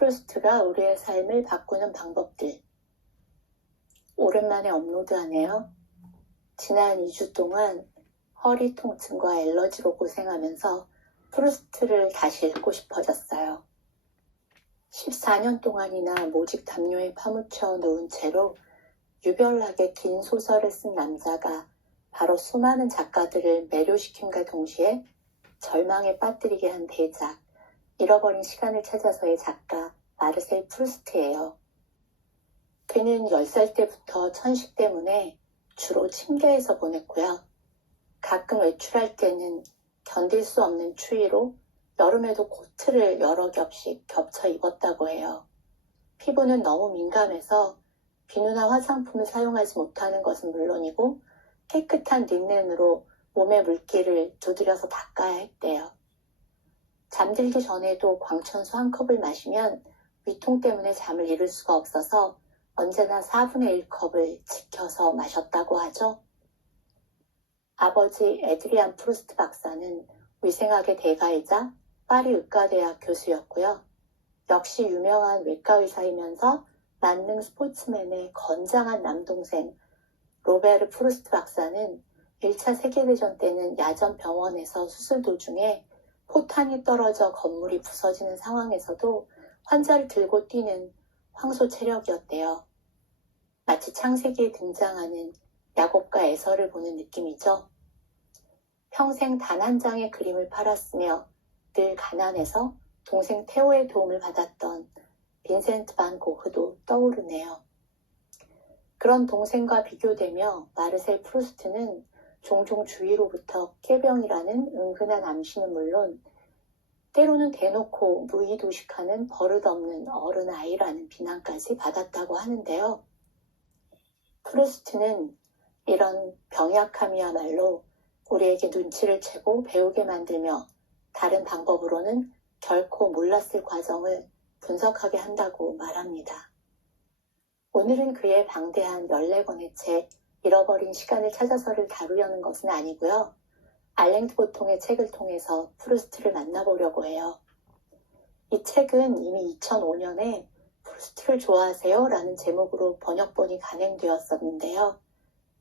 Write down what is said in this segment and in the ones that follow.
프루스트가 우리의 삶을 바꾸는 방법들. 오랜만에 업로드하네요. 지난 2주 동안 허리 통증과 알러지로 고생하면서 프루스트를 다시 읽고 싶어졌어요. 14년 동안이나 모직 담요에 파묻혀 놓은 채로 유별나게 긴 소설을 쓴 남자가 바로 수많은 작가들을 매료시킴과 동시에 절망에 빠뜨리게 한 대작, 잃어버린 시간을 찾아서의 작가 마르셀 프루스트예요. 그는 10살 때부터 천식 때문에 주로 침대에서 보냈고요. 가끔 외출할 때는 견딜 수 없는 추위로 여름에도 코트를 여러 겹씩 겹쳐 입었다고 해요. 피부는 너무 민감해서 비누나 화장품을 사용하지 못하는 것은 물론이고 깨끗한 린넨으로 몸의 물기를 두드려서 닦아야 했대요. 잠들기 전에도 광천수 한 컵을 마시면 위통 때문에 잠을 이룰 수가 없어서 언제나 4분의 1컵을 지켜서 마셨다고 하죠. 아버지 에드리안 프루스트 박사는 위생학의 대가이자 파리 의과대학 교수였고요. 역시 유명한 외과 의사이면서 만능 스포츠맨의 건장한 남동생 로베르 프루스트 박사는 1차 세계대전 때는 야전 병원에서 수술 도중에 포탄이 떨어져 건물이 부서지는 상황에서도 환자를 들고 뛰는 황소 체력이었대요. 마치 창세기에 등장하는 야곱과 에서를 보는 느낌이죠. 평생 단 한 장의 그림을 팔았으며 늘 가난해서 동생 테오의 도움을 받았던 빈센트 반 고흐도 떠오르네요. 그런 동생과 비교되며 마르셀 프루스트는 종종 주위로부터 꾀병이라는 은근한 암시는 물론 때로는 대놓고 무의도식하는 버릇없는 어른아이라는 비난까지 받았다고 하는데요. 프루스트는 이런 병약함이야말로 우리에게 눈치를 채고 배우게 만들며 다른 방법으로는 결코 몰랐을 과정을 분석하게 한다고 말합니다. 오늘은 그의 방대한 14권의 책 잃어버린 시간을 찾아서를 다루려는 것은 아니고요. 알랭드 보통의 책을 통해서 프루스트를 만나보려고 해요. 이 책은 이미 2005년에 프루스트를 좋아하세요? 라는 제목으로 번역본이 간행되었었는데요.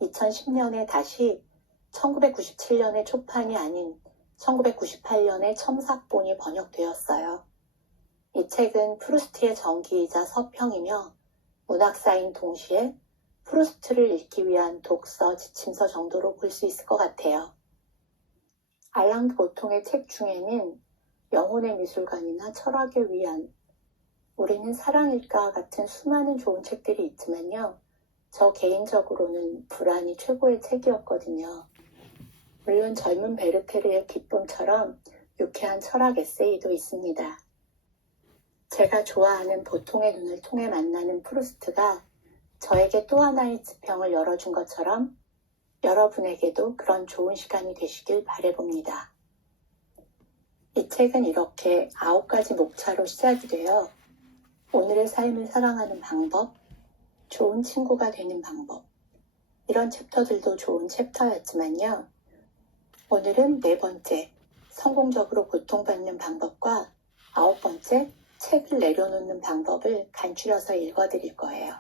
2010년에 다시 1997년의 초판이 아닌 1998년의 첨삭본이 번역되었어요. 이 책은 프루스트의 전기이자 서평이며 문학사인 동시에 프루스트를 읽기 위한 독서 지침서 정도로 볼 수 있을 것 같아요. 알랑드 보통의 책 중에는 영혼의 미술관이나 철학의 위안, 우리는 사랑일까 같은 수많은 좋은 책들이 있지만요. 저 개인적으로는 불안이 최고의 책이었거든요. 물론 젊은 베르테르의 기쁨처럼 유쾌한 철학 에세이도 있습니다. 제가 좋아하는 보통의 눈을 통해 만나는 프루스트가 저에게 또 하나의 지평을 열어준 것처럼 여러분에게도 그런 좋은 시간이 되시길 바라봅니다. 이 책은 이렇게 9가지 목차로 시작이 돼요. 오늘의 삶을 사랑하는 방법, 좋은 친구가 되는 방법, 이런 챕터들도 좋은 챕터였지만요. 오늘은 4번째, 성공적으로 고통받는 방법과 9번째, 책을 내려놓는 방법을 간추려서 읽어드릴 거예요.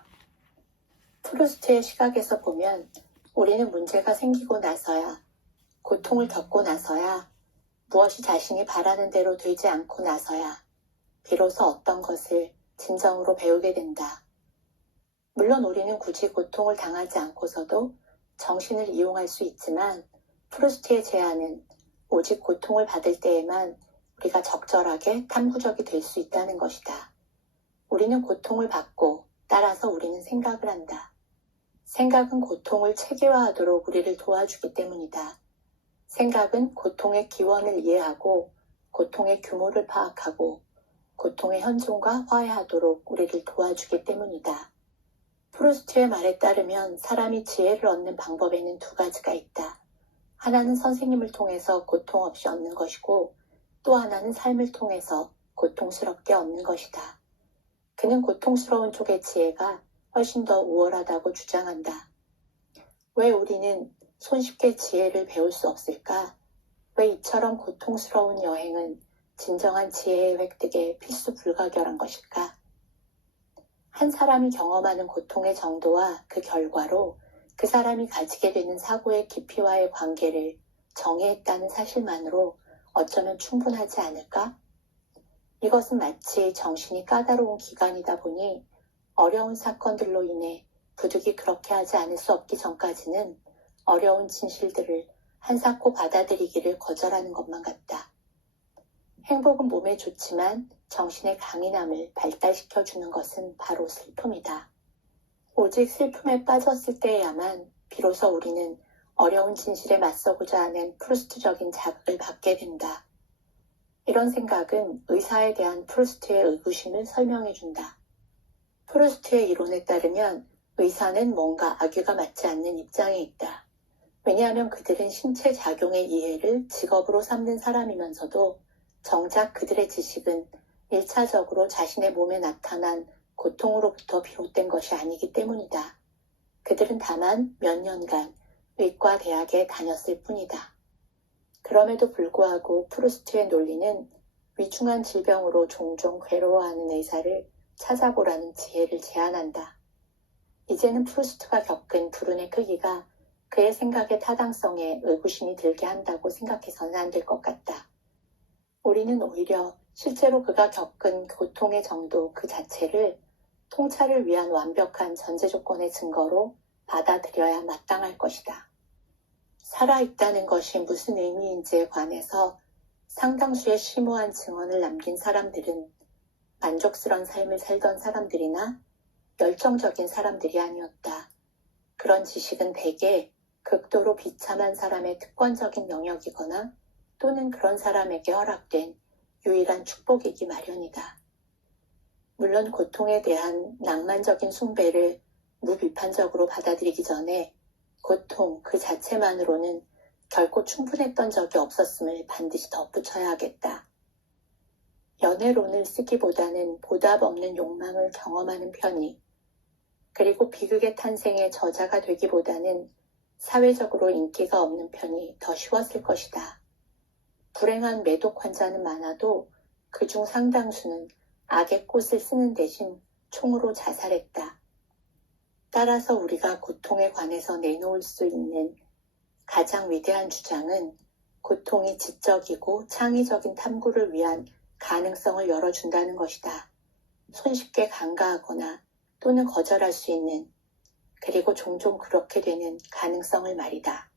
프루스트의 시각에서 보면 우리는 문제가 생기고 나서야, 고통을 겪고 나서야, 무엇이 자신이 바라는 대로 되지 않고 나서야 비로소 어떤 것을 진정으로 배우게 된다. 물론 우리는 굳이 고통을 당하지 않고서도 정신을 이용할 수 있지만 프루스트의 제안은 오직 고통을 받을 때에만 우리가 적절하게 탐구적이 될 수 있다는 것이다. 우리는 고통을 받고 따라서 우리는 생각을 한다. 생각은 고통을 체계화하도록 우리를 도와주기 때문이다. 생각은 고통의 기원을 이해하고 고통의 규모를 파악하고 고통의 현존과 화해하도록 우리를 도와주기 때문이다. 프루스트의 말에 따르면 사람이 지혜를 얻는 방법에는 2가지가 있다. 하나는 선생님을 통해서 고통 없이 얻는 것이고 또 하나는 삶을 통해서 고통스럽게 얻는 것이다. 그는 고통스러운 쪽의 지혜가 훨씬 더 우월하다고 주장한다. 왜 우리는 손쉽게 지혜를 배울 수 없을까? 왜 이처럼 고통스러운 여행은 진정한 지혜의 획득에 필수 불가결한 것일까? 한 사람이 경험하는 고통의 정도와 그 결과로 그 사람이 가지게 되는 사고의 깊이와의 관계를 정의했다는 사실만으로 어쩌면 충분하지 않을까? 이것은 마치 정신이 까다로운 기관이다 보니 어려운 사건들로 인해 부득이 그렇게 하지 않을 수 없기 전까지는 어려운 진실들을 한사코 받아들이기를 거절하는 것만 같다. 행복은 몸에 좋지만 정신의 강인함을 발달시켜주는 것은 바로 슬픔이다. 오직 슬픔에 빠졌을 때에야만 비로소 우리는 어려운 진실에 맞서고자 하는 프루스트적인 자극을 받게 된다. 이런 생각은 의사에 대한 프루스트의 의구심을 설명해준다. 프루스트의 이론에 따르면 의사는 뭔가 악유가 맞지 않는 입장에 있다. 왜냐하면 그들은 신체 작용의 이해를 직업으로 삼는 사람이면서도 정작 그들의 지식은 1차적으로 자신의 몸에 나타난 고통으로부터 비롯된 것이 아니기 때문이다. 그들은 다만 몇 년간 의과 대학에 다녔을 뿐이다. 그럼에도 불구하고 프루스트의 논리는 위중한 질병으로 종종 괴로워하는 의사를 찾아보라는 지혜를 제안한다. 이제는 프루스트가 겪은 불운의 크기가 그의 생각의 타당성에 의구심이 들게 한다고 생각해서는 안 될 것 같다. 우리는 오히려 실제로 그가 겪은 고통의 정도 그 자체를 통찰을 위한 완벽한 전제 조건의 증거로 받아들여야 마땅할 것이다. 살아있다는 것이 무슨 의미인지에 관해서 상당수의 심오한 증언을 남긴 사람들은 만족스러운 삶을 살던 사람들이나 열정적인 사람들이 아니었다. 그런 지식은 대개 극도로 비참한 사람의 특권적인 영역이거나 또는 그런 사람에게 허락된 유일한 축복이기 마련이다. 물론 고통에 대한 낭만적인 숭배를 무비판적으로 받아들이기 전에 고통 그 자체만으로는 결코 충분했던 적이 없었음을 반드시 덧붙여야 하겠다. 연애론을 쓰기보다는 보답 없는 욕망을 경험하는 편이, 그리고 비극의 탄생의 저자가 되기보다는 사회적으로 인기가 없는 편이 더 쉬웠을 것이다. 불행한 매독 환자는 많아도 그중 상당수는 악의 꽃을 쓰는 대신 총으로 자살했다. 따라서 우리가 고통에 관해서 내놓을 수 있는 가장 위대한 주장은 고통이 지적이고 창의적인 탐구를 위한 가능성을 열어준다는 것이다. 손쉽게 간과하거나 또는 거절할 수 있는, 그리고 종종 그렇게 되는 가능성을 말이다.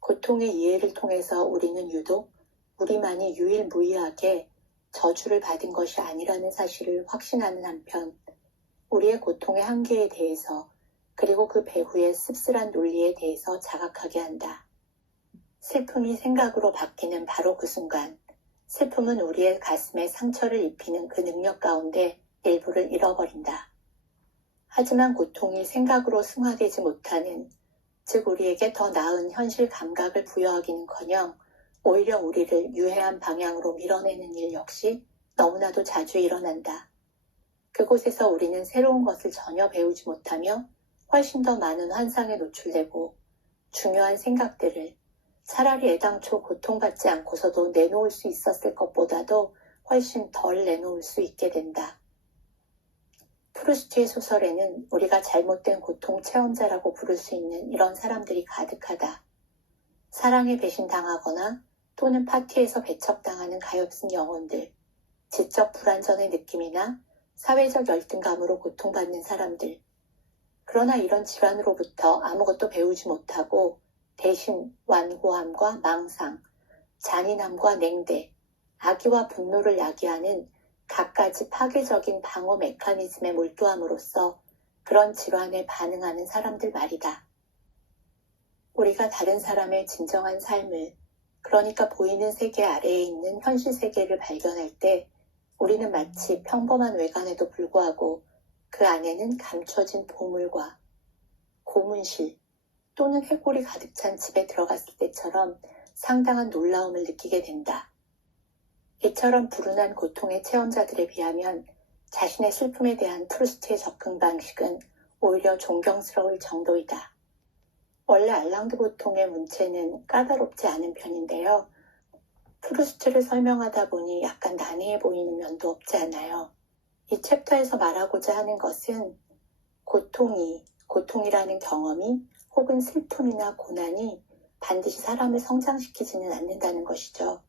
고통의 이해를 통해서 우리는 유독 우리만이 유일무이하게 저주를 받은 것이 아니라는 사실을 확신하는 한편 우리의 고통의 한계에 대해서 그리고 그 배후의 씁쓸한 논리에 대해서 자각하게 한다. 슬픔이 생각으로 바뀌는 바로 그 순간 슬픔은 우리의 가슴에 상처를 입히는 그 능력 가운데 일부를 잃어버린다. 하지만 고통이 생각으로 승화되지 못하는, 즉 우리에게 더 나은 현실 감각을 부여하기는커녕 오히려 우리를 유해한 방향으로 밀어내는 일 역시 너무나도 자주 일어난다. 그곳에서 우리는 새로운 것을 전혀 배우지 못하며 훨씬 더 많은 환상에 노출되고 중요한 생각들을 차라리 애당초 고통받지 않고서도 내놓을 수 있었을 것보다도 훨씬 덜 내놓을 수 있게 된다. 프루스트의 소설에는 우리가 잘못된 고통 체험자라고 부를 수 있는 이런 사람들이 가득하다. 사랑에 배신당하거나 또는 파티에서 배척당하는 가엾은 영혼들, 지적 불안전의 느낌이나 사회적 열등감으로 고통받는 사람들. 그러나 이런 질환으로부터 아무것도 배우지 못하고 대신 완고함과 망상, 잔인함과 냉대, 악의와 분노를 야기하는 갖가지 파괴적인 방어 메커니즘에 몰두함으로써 그런 질환에 반응하는 사람들 말이다. 우리가 다른 사람의 진정한 삶을, 그러니까 보이는 세계 아래에 있는 현실 세계를 발견할 때 우리는 마치 평범한 외관에도 불구하고 그 안에는 감춰진 보물과 고문실 또는 해골이 가득 찬 집에 들어갔을 때처럼 상당한 놀라움을 느끼게 된다. 이처럼 불운한 고통의 체험자들에 비하면 자신의 슬픔에 대한 프루스트의 접근 방식은 오히려 존경스러울 정도이다. 원래 알랑드 보통의 문체는 까다롭지 않은 편인데요. 프루스트를 설명하다 보니 약간 난해해 보이는 면도 없지 않아요. 이 챕터에서 말하고자 하는 것은 고통이라는 경험이 혹은 슬픔이나 고난이 반드시 사람을 성장시키지는 않는다는 것이죠.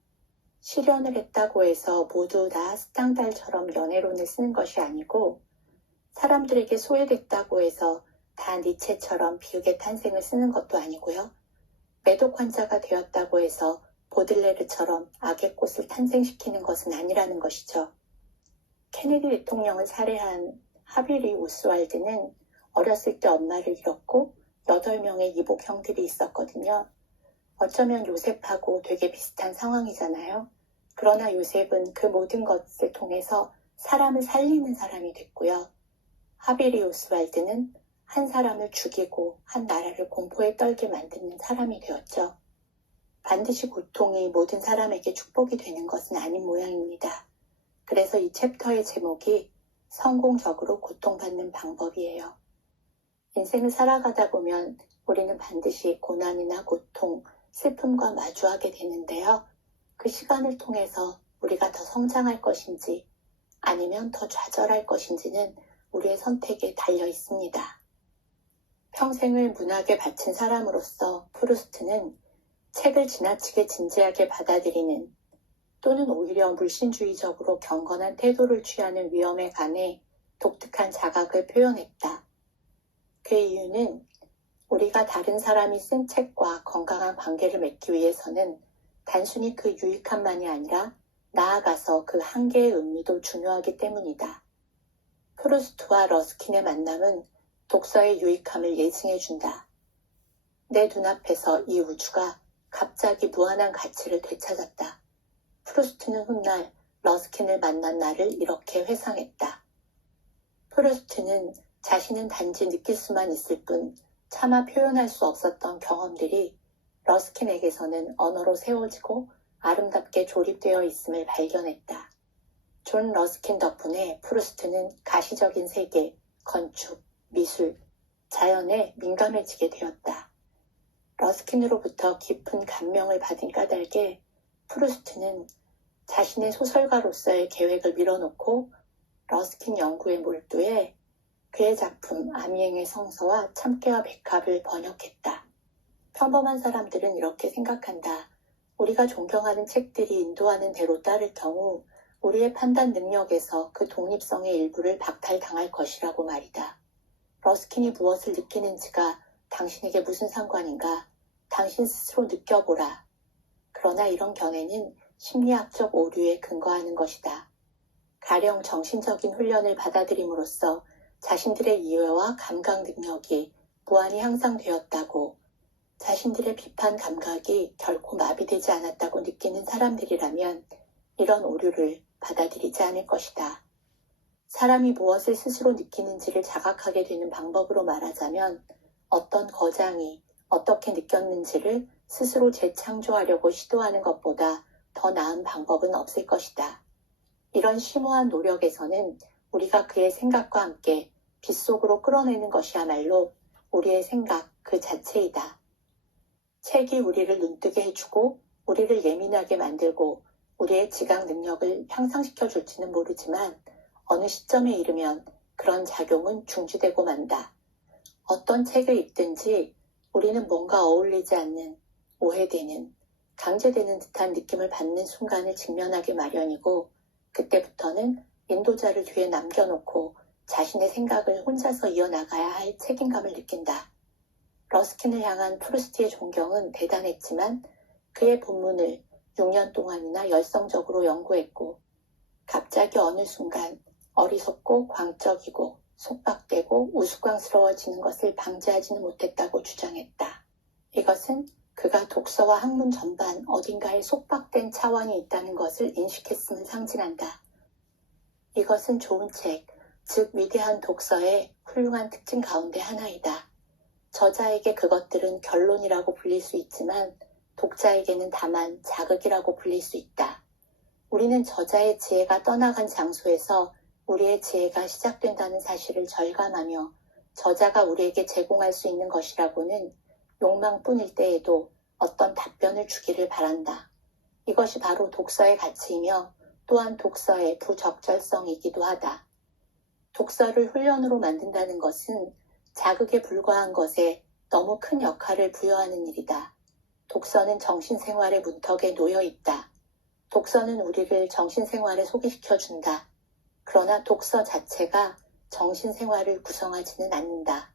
실현을 했다고 해서 모두 다 스탕달처럼 연애론을 쓰는 것이 아니고 사람들에게 소외됐다고 해서 다 니체처럼 비극의 탄생을 쓰는 것도 아니고요. 매독 환자가 되었다고 해서 보들레르처럼 악의 꽃을 탄생시키는 것은 아니라는 것이죠. 케네디 대통령을 살해한 하빌리 오스왈드는 어렸을 때 엄마를 잃었고 8명의 이복 형들이 있었거든요. 어쩌면 요셉하고 되게 비슷한 상황이잖아요. 그러나 요셉은 그 모든 것을 통해서 사람을 살리는 사람이 됐고요. 하빌리 오스왈드는 한 사람을 죽이고 한 나라를 공포에 떨게 만드는 사람이 되었죠. 반드시 고통이 모든 사람에게 축복이 되는 것은 아닌 모양입니다. 그래서 이 챕터의 제목이 성공적으로 고통받는 방법이에요. 인생을 살아가다 보면 우리는 반드시 고난이나 고통, 슬픔과 마주하게 되는데요. 그 시간을 통해서 우리가 더 성장할 것인지 아니면 더 좌절할 것인지는 우리의 선택에 달려 있습니다. 평생을 문학에 바친 사람으로서 프루스트는 책을 지나치게 진지하게 받아들이는 또는 오히려 물신주의적으로 경건한 태도를 취하는 위험에 관해 독특한 자각을 표현했다. 그 이유는 우리가 다른 사람이 쓴 책과 건강한 관계를 맺기 위해서는 단순히 그 유익함만이 아니라 나아가서 그 한계의 의미도 중요하기 때문이다. 프루스트와 러스킨의 만남은 독서의 유익함을 예증해준다. 내 눈앞에서 이 우주가 갑자기 무한한 가치를 되찾았다. 프루스트는 훗날 러스킨을 만난 날을 이렇게 회상했다. 프루스트는 자신은 단지 느낄 수만 있을 뿐 차마 표현할 수 없었던 경험들이 러스킨에게서는 언어로 세워지고 아름답게 조립되어 있음을 발견했다. 존 러스킨 덕분에 프루스트는 가시적인 세계, 건축, 미술, 자연에 민감해지게 되었다. 러스킨으로부터 깊은 감명을 받은 까닭에 프루스트는 자신의 소설가로서의 계획을 밀어놓고 러스킨 연구에 몰두해 그의 작품 아미행의 성서와 참깨와 백합을 번역했다. 평범한 사람들은 이렇게 생각한다. 우리가 존경하는 책들이 인도하는 대로 따를 경우 우리의 판단 능력에서 그 독립성의 일부를 박탈당할 것이라고 말이다. 러스킨이 무엇을 느끼는지가 당신에게 무슨 상관인가? 당신 스스로 느껴보라. 그러나 이런 견해는 심리학적 오류에 근거하는 것이다. 가령 정신적인 훈련을 받아들임으로써 자신들의 이해와 감각 능력이 무한히 향상되었다고, 자신들의 비판 감각이 결코 마비되지 않았다고 느끼는 사람들이라면 이런 오류를 받아들이지 않을 것이다. 사람이 무엇을 스스로 느끼는지를 자각하게 되는 방법으로 말하자면 어떤 거장이 어떻게 느꼈는지를 스스로 재창조하려고 시도하는 것보다 더 나은 방법은 없을 것이다. 이런 심오한 노력에서는 우리가 그의 생각과 함께 빗속으로 끌어내는 것이야말로 우리의 생각 그 자체이다. 책이 우리를 눈뜨게 해주고 우리를 예민하게 만들고 우리의 지각 능력을 향상시켜 줄지는 모르지만 어느 시점에 이르면 그런 작용은 중지되고 만다. 어떤 책을 읽든지 우리는 뭔가 어울리지 않는, 오해되는, 강제되는 듯한 느낌을 받는 순간을 직면하게 마련이고 그때부터는 인도자를 뒤에 남겨놓고 자신의 생각을 혼자서 이어나가야 할 책임감을 느낀다. 러스킨을 향한 프루스트의 존경은 대단했지만 그의 본문을 6년 동안이나 열성적으로 연구했고 갑자기 어느 순간 어리석고 광적이고 속박되고 우스꽝스러워지는 것을 방지하지는 못했다고 주장했다. 이것은 그가 독서와 학문 전반 어딘가에 속박된 차원이 있다는 것을 인식했음을 상징한다. 이것은 좋은 책, 즉 위대한 독서의 훌륭한 특징 가운데 하나이다. 저자에게 그것들은 결론이라고 불릴 수 있지만 독자에게는 다만 자극이라고 불릴 수 있다. 우리는 저자의 지혜가 떠나간 장소에서 우리의 지혜가 시작된다는 사실을 절감하며 저자가 우리에게 제공할 수 있는 것이라고는 욕망뿐일 때에도 어떤 답변을 주기를 바란다. 이것이 바로 독서의 가치이며 또한 독서의 부적절성이기도 하다. 독서를 훈련으로 만든다는 것은 자극에 불과한 것에 너무 큰 역할을 부여하는 일이다. 독서는 정신생활의 문턱에 놓여 있다. 독서는 우리를 정신생활에 소개시켜준다. 그러나 독서 자체가 정신생활을 구성하지는 않는다.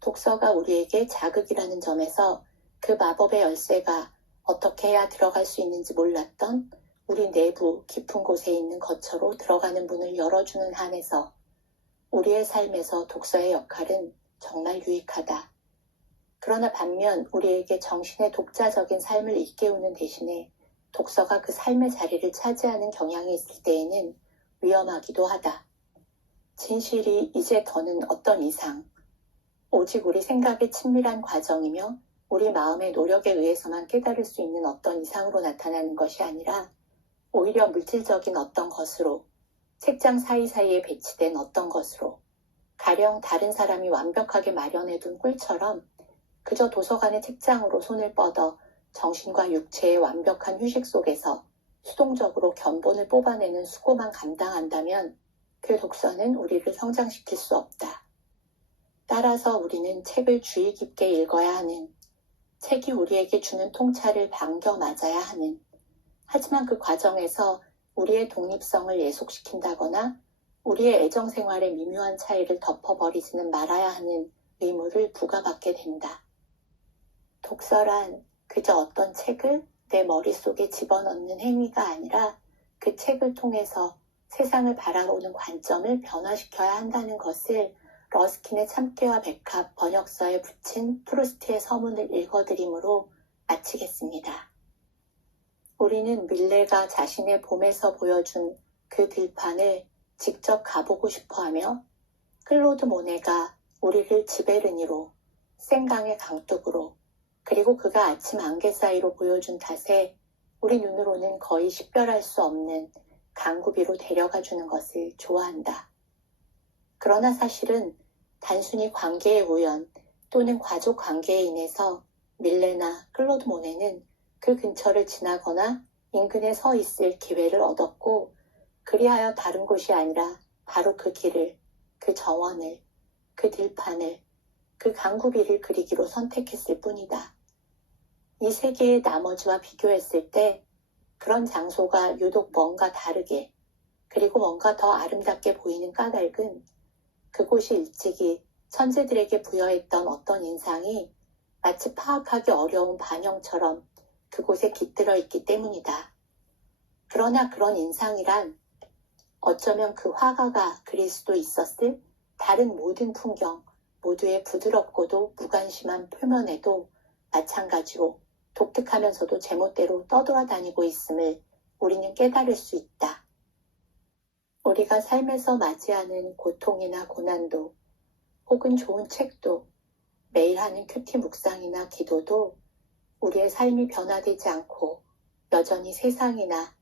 독서가 우리에게 자극이라는 점에서 그 마법의 열쇠가 어떻게 해야 들어갈 수 있는지 몰랐던 우리 내부 깊은 곳에 있는 거처로 들어가는 문을 열어주는 한에서 우리의 삶에서 독서의 역할은 정말 유익하다. 그러나 반면 우리에게 정신의 독자적인 삶을 일깨우는 대신에 독서가 그 삶의 자리를 차지하는 경향이 있을 때에는 위험하기도 하다. 진실이 이제 더는 어떤 이상, 오직 우리 생각의 친밀한 과정이며 우리 마음의 노력에 의해서만 깨달을 수 있는 어떤 이상으로 나타나는 것이 아니라 오히려 물질적인 어떤 것으로, 책장 사이사이에 배치된 어떤 것으로, 가령 다른 사람이 완벽하게 마련해둔 꿀처럼 그저 도서관의 책장으로 손을 뻗어 정신과 육체의 완벽한 휴식 속에서 수동적으로 견본을 뽑아내는 수고만 감당한다면 그 독서는 우리를 성장시킬 수 없다. 따라서 우리는 책을 주의 깊게 읽어야 하는, 책이 우리에게 주는 통찰을 반겨 맞아야 하는, 하지만 그 과정에서 우리의 독립성을 예속시킨다거나 우리의 애정생활의 미묘한 차이를 덮어버리지는 말아야 하는 의무를 부과받게 된다. 독서란 그저 어떤 책을 내 머릿속에 집어넣는 행위가 아니라 그 책을 통해서 세상을 바라보는 관점을 변화시켜야 한다는 것을 러스킨의 참깨와 백합 번역서에 붙인 프루스트의 서문을 읽어드림으로 마치겠습니다. 우리는 밀레가 자신의 봄에서 보여준 그 들판을 직접 가보고 싶어하며 클로드 모네가 우리를 지베르니로, 생강의 강둑으로, 그리고 그가 아침 안개 사이로 보여준 탓에 우리 눈으로는 거의 식별할 수 없는 강구비로 데려가 주는 것을 좋아한다. 그러나 사실은 단순히 관계의 우연 또는 가족 관계에 인해서 밀레나 클로드 모네는 그 근처를 지나거나 인근에 서 있을 기회를 얻었고 그리하여 다른 곳이 아니라 바로 그 길을, 그 정원을, 그 들판을, 그 강구비를 그리기로 선택했을 뿐이다. 이 세계의 나머지와 비교했을 때 그런 장소가 유독 뭔가 다르게 그리고 뭔가 더 아름답게 보이는 까닭은 그곳이 일찍이 천재들에게 부여했던 어떤 인상이 마치 파악하기 어려운 반영처럼 그곳에 깃들어 있기 때문이다. 그러나 그런 인상이란 어쩌면 그 화가가 그릴 수도 있었을 다른 모든 풍경 모두의 부드럽고도 무관심한 표면에도 마찬가지로 독특하면서도 제멋대로 떠돌아다니고 있음을 우리는 깨달을 수 있다. 우리가 삶에서 맞이하는 고통이나 고난도 혹은 좋은 책도 매일 하는 큐티 묵상이나 기도도 우리의 삶이 변화되지 않고 여전히 세상이나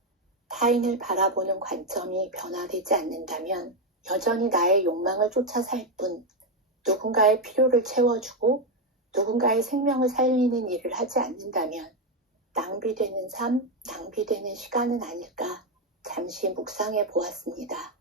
타인을 바라보는 관점이 변화되지 않는다면 여전히 나의 욕망을 쫓아 살 뿐 누군가의 필요를 채워주고 누군가의 생명을 살리는 일을 하지 않는다면 낭비되는 삶, 낭비되는 시간은 아닐까 잠시 묵상해 보았습니다.